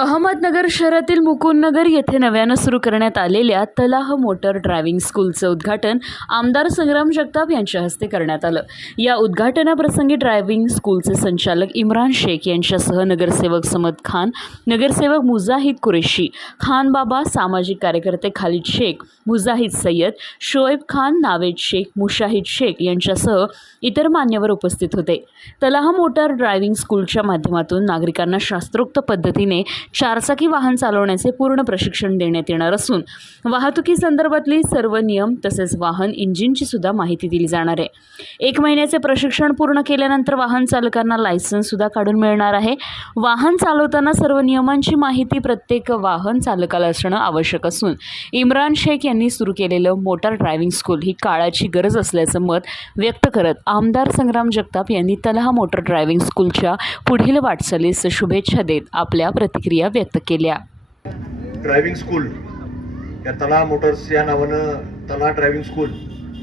अहमदनगर शहरातील मुकुंदनगर येथे नव्यानं सुरू करण्यात आलेल्या तलाह मोटर ड्रायव्हिंग स्कूलचं उद्घाटन आमदार संग्राम जगताप यांच्या हस्ते करण्यात आलं. या उद्घाटनाप्रसंगी ड्रायव्हिंग स्कूलचे संचालक इम्रान शेख यांच्यासह नगरसेवक समद खान नगरसेवक मुजाहिद कुरेशी खान बाबा सामाजिक कार्यकर्ते खालिद शेख मुजाहिद सय्यद शोएब खान नावेद शेख मुशाहिद शेख यांच्यासह इतर मान्यवर उपस्थित होते. तलाह मोटार ड्रायव्हिंग स्कूलच्या माध्यमातून नागरिकांना शास्त्रोक्त पद्धतीने चारचाकी वाहन चालवण्याचे पूर्ण प्रशिक्षण देण्यात येणार असून वाहतुकीसंदर्भातली सर्व नियम तसेच वाहन इंजिनची सुद्धा माहिती दिली जाणार आहे. एक महिन्याचे प्रशिक्षण पूर्ण केल्यानंतर वाहन चालकांना लायसन्स सुद्धा काढून मिळणार आहे. वाहन चालवताना सर्व नियमांची माहिती प्रत्येक वाहन चालकाला असणं आवश्यक असून इम्रान शेख यांनी सुरू केलेलं मोटार ड्रायव्हिंग स्कूल ही काळाची गरज असल्याचं मत व्यक्त करत आमदार संग्राम जगताप यांनी तलहा मोटर ड्रायव्हिंग स्कूलच्या पुढील वाटचालीस शुभेच्छा देत आपल्या प्रतिक्रिया व्यक्त केल्या. ड्रायव्हिंग स्कूल या तला मोटर्स या नावानं तला ड्रायव्हिंग स्कूल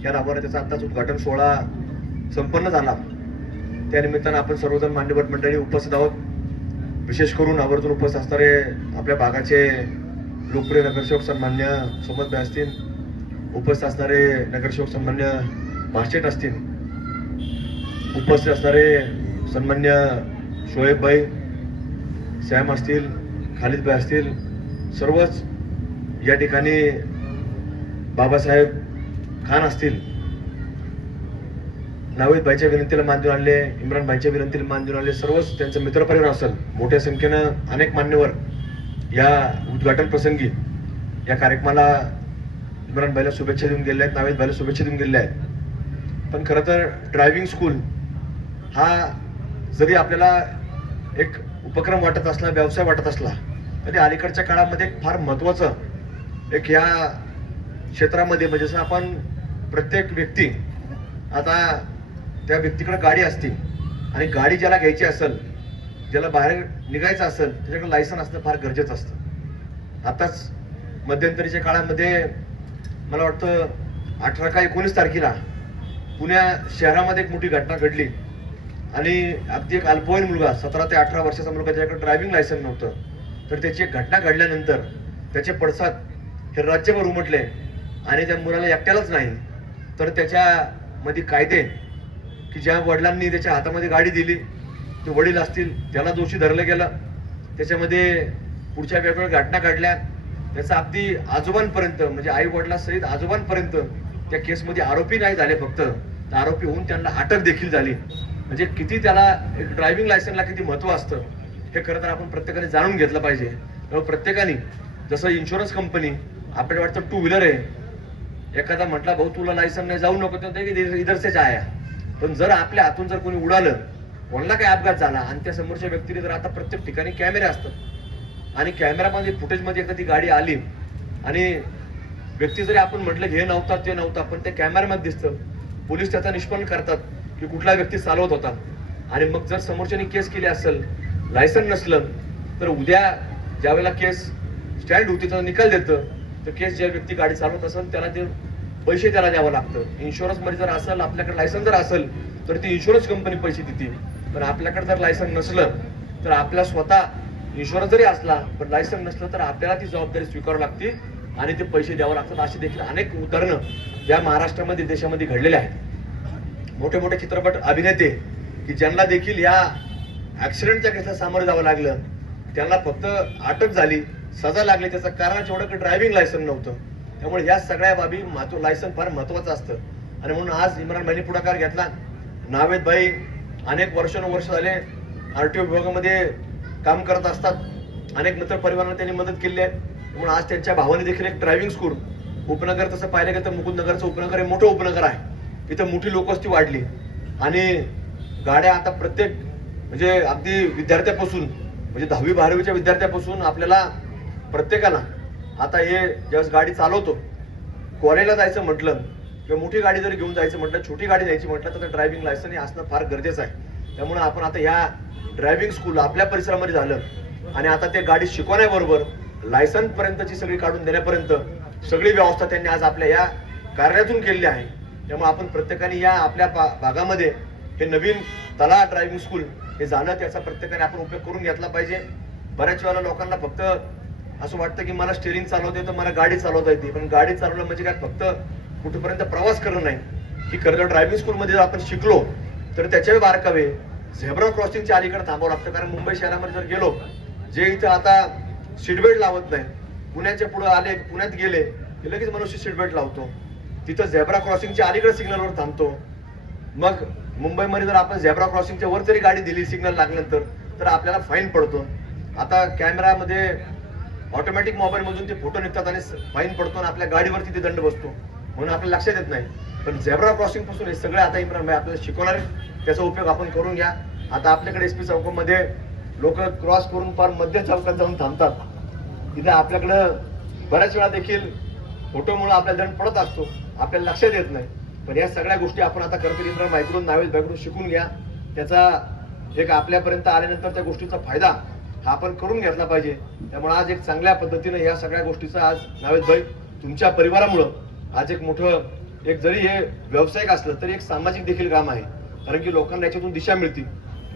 या नावानं त्याचा आत्ताच उद्घाटन सोहळा संपन्न झाला. त्यानिमित्तानं आपण सर्वजण मान्यवर मंडळी उपस्थित आहोत. विशेष करून आवर्जून उपस्थित असणारे आपल्या भागाचे लोकप्रिय नगरसेवक सन्मान्य सोमतभाई असतील उपस्थित असणारे नगरसेवक सन्मान्य भाषेट असतील उपस्थित असणारे सन्मान्य शोएबभाई सॅम असतील खालिदभाई असतील. सर्वच या ठिकाणी बाबासाहेब खान असतील. नावेद भाईच्या विनंतीला मान देऊन आणले इम्रान भाईच्या विनंतीला मान देऊन आणले सर्वच त्यांचं मित्रपरिवार असेल. मोठ्या संख्येनं अनेक मान्यवर या उद्घाटन प्रसंगी या कार्यक्रमाला इम्रान भाईला शुभेच्छा देऊन गेले आहेत नावेद भाईला शुभेच्छा देऊन गेले आहेत. पण खरं तर ड्रायव्हिंग स्कूल हा जरी आपल्याला एक उपक्रम वाटत असला व्यवसाय वाटत असला तरी अलीकडच्या काळामध्ये फार महत्वाचं एक या क्षेत्रामध्ये म्हणजे जसं आपण प्रत्येक व्यक्ती आता त्या व्यक्तीकडे गाडी असते आणि गाडी ज्याला घ्यायची असेल ज्याला बाहेर निघायचं असेल त्याच्याकडे लायसन असणं फार गरजेचं असतं. आताच मध्यंतरीच्या काळामध्ये मला वाटतं अठरा का एकोणीस तारखेला पुण्या शहरामध्ये एक मोठी घटना घडली. आणि अगदी एक अल्पवयीन मुलगा सतरा ते अठरा वर्षाचा मुलगा ज्याच्याकडे ड्रायव्हिंग लायसन नव्हतं तर त्याची एक घटना घडल्यानंतर त्याचे पडसाद हे राज्यभर उमटले आणि त्या मुलाला एकट्यालाच नाही तर त्याच्यामध्ये कायदे की ज्या वडिलांनी त्याच्या हातामध्ये गाडी दिली ते वडील असतील त्याला दोषी धरलं गेलं. त्याच्यामध्ये पुढच्या वेगवेगळ्या घटना घडल्या. त्याचा अगदी आजोबांपर्यंत म्हणजे आई वडिलांसहित आजोबांपर्यंत त्या केसमध्ये आरोपी नाही झाले फक्त तर आरोपी होऊन त्यांना अटक देखील झाली. म्हणजे किती त्याला एक ड्रायव्हिंग लायसनला किती महत्त्व असतं हे खरं तर आपण प्रत्येकाने जाणून घेतलं पाहिजे. त्यामुळे प्रत्येकाने जसं इन्शुरन्स कंपनी आपल्याला वाटतं टू व्हीलर आहे. एखादा म्हटला भाऊ तुला लायसन नाही जाऊ नको. तर इधरचे आया पण जर आपल्या हातून जर कोणी उडालं कोणाला काही अपघात झाला आणि त्या समोरच्या व्यक्तीने जर आता प्रत्येक ठिकाणी कॅमेरे असतात आणि कॅमेरामध्ये फुटेजमध्ये एखादी गाडी आली आणि व्यक्ती जरी आपण म्हटलं हे नव्हता ते नव्हता पण ते कॅमेऱ्यामध्ये दिसतं पोलीस त्याचा निष्पन्न करतात. की कुठला व्यक्ती चालवत होता. आणि मग जर समोरच्याने केस केली असेल लायसन नसलं तर उद्या ज्यावेळेला केस स्टँड होती त्याचा निकाल देतं तर केस ज्या व्यक्ती गाडी चालवत असेल त्याला ते पैसे त्याला द्यावं लागतं. इन्शुरन्समध्ये जर असेल आपल्याकडे लायसन जर असेल तर ती इन्शुरन्स कंपनी पैसे देते पण आपल्याकडे जर लायसन नसलं तर आपल्या स्वतः इन्शुरन्स जरी असला पण लायसन नसलं तर आपल्याला ती जबाबदारी स्वीकारावी लागते आणि ते पैसे द्यावं लागतात. अशी देखील अनेक उदाहरणं या महाराष्ट्रामध्ये देशामध्ये घडलेले आहेत. मोठे मोठे चित्रपट अभिनेते की ज्यांना देखील या ॲक्सिडेंटच्या केसला सामोरं जावं लागलं त्यांना फक्त अटक झाली सजा लागली त्याचं कारण एवढं की ड्रायव्हिंग लायसन नव्हतं. त्यामुळे या सगळ्या बाबी महत्त्व लायसन फार महत्वाचं असतं. आणि म्हणून आज इम्रान भाईने पुढाकार घेतला. नावेद भाई अनेक वर्षानुवर्ष झाले आर टी ओ विभागामध्ये काम करत असतात. अनेक मित्र परिवारांना त्यांनी मदत केली आहे. म्हणून आज त्यांच्या भावाने देखील एक ड्रायव्हिंग स्कूल उपनगर तसं पाहिलं गेलं तर मुकुंदनगरचं उपनगर हे मोठं उपनगर आहे. इथं मोठी लोकवस्ती वाढली. आणि गाड्या आता प्रत्येक म्हणजे अगदी विद्यार्थ्यापासून म्हणजे दहावी बारावीच्या विद्यार्थ्यापासून आपल्याला प्रत्येकाला आता हे ज्यावेळेस गाडी चालवतो कॉलेजला जायचं म्हटलं किंवा मोठी गाडी जरी घेऊन जायचं म्हटलं छोटी गाडी जायची म्हटलं तर ड्रायव्हिंग लायसन हे असणं फार गरजेचं आहे. त्यामुळे आपण आता ह्या ड्रायव्हिंग स्कूल आपल्या परिसरामध्ये झालं आणि आता ते गाडी शिकवण्याबरोबर लायसनपर्यंतची सगळी काढून देण्यापर्यंत सगळी व्यवस्था त्यांनी आज आपल्या या कार्यातून केलेली आहे. त्यामुळे आपण प्रत्येकाने या आपल्या भा- भागामध्ये हे नवीन तला ड्रायव्हिंग स्कूल हे जाणं त्याचा प्रत्येकाने आपण उपयोग करून घेतला पाहिजे. बऱ्याच वेळेला लोकांना फक्त असं वाटतं की मला स्टेरिंग चालवता येतं मला गाडी चालवता येते. पण गाडी चालवणं म्हणजे काय? फक्त कुठेपर्यंत प्रवास करणं नाही. की खरं तर ड्रायव्हिंग स्कूलमध्ये जर आपण शिकलो तर त्याच्याही बारकावे झेब्रा क्रॉसिंगच्या अलीकडे थांबावं लागतं. कारण मुंबई शहरामध्ये जर गेलो जे इथं आता सीटबेल्ट लावत नाही पुण्याच्या पुढे आले पुण्यात गेले की लगेच मनुष्य सीटबेल्ट लावतो. तिथं झेब्रा क्रॉसिंगच्या अलीकडे सिग्नलवर थांबतो. मग मुंबईमध्ये जर आपण झेब्रा क्रॉसिंगच्या वर जरी गाडी दिली सिग्नल लागल्यानंतर तर आपल्याला फाईन पडतो. आता कॅमेरामध्ये ऑटोमॅटिक मोबाईलमधून ते फोटो निघतात आणि फाईन पडतो आणि आपल्या गाडीवरती ते दंड बसतो. म्हणून आपल्याला लक्षात येत नाही. पण झेब्रा क्रॉसिंगपासून हे सगळे आता इम्रान भाई आपल्याला शिकवणार त्याचा उपयोग आपण करून घ्या. आता आपल्याकडे एस पी चौकामध्ये लोक क्रॉस करून फार मध्य चौकात जाऊन थांबतात. तिथे आपल्याकडं बऱ्याच वेळा देखील फोटोमुळे आपल्याला दंड पडत असतो आपल्याला लक्षात येत नाही. पण या सगळ्या गोष्टी आपण आता करतो इम्रान नावेद भाईकडून शिकून घ्या. त्याचा एक आपल्यापर्यंत आल्यानंतर त्या गोष्टीचा फायदा हा आपण करून घेतला पाहिजे. त्यामुळे आज एक चांगल्या पद्धतीनं या सगळ्या गोष्टीचा आज नावेद भाई तुमच्या परिवारामुळं आज एक मोठं एक जरी हे व्यावसायिक असलं तरी एक सामाजिक देखील काम आहे. कारण की लोकांना याच्यातून दिशा मिळते.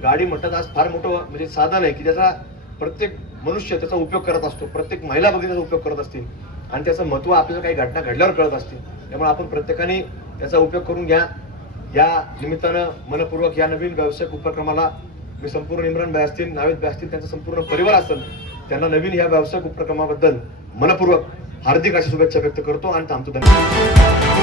गाडी म्हणतात आज फार मोठं म्हणजे साधन आहे की त्याचा प्रत्येक मनुष्य त्याचा उपयोग करत असतो. प्रत्येक महिला भगिनी त्याचा उपयोग करत असतील. आणि त्याचं महत्त्व आपल्याला काही घटना घडल्यावर कळत असते त्यामुळे आपण प्रत्येकाने त्याचा उपयोग करून घ्या. या निमित्तानं मनपूर्वक या नवीन व्यावसायिक उपक्रमाला मी संपूर्ण इम्रान भाई असतील नावेद भाई असतील त्यांचा संपूर्ण परिवार असेल त्यांना नवीन या व्यावसायिक उपक्रमाबद्दल मनपूर्वक हार्दिक अशा शुभेच्छा व्यक्त करतो आणि थांबतो. धन्यवाद.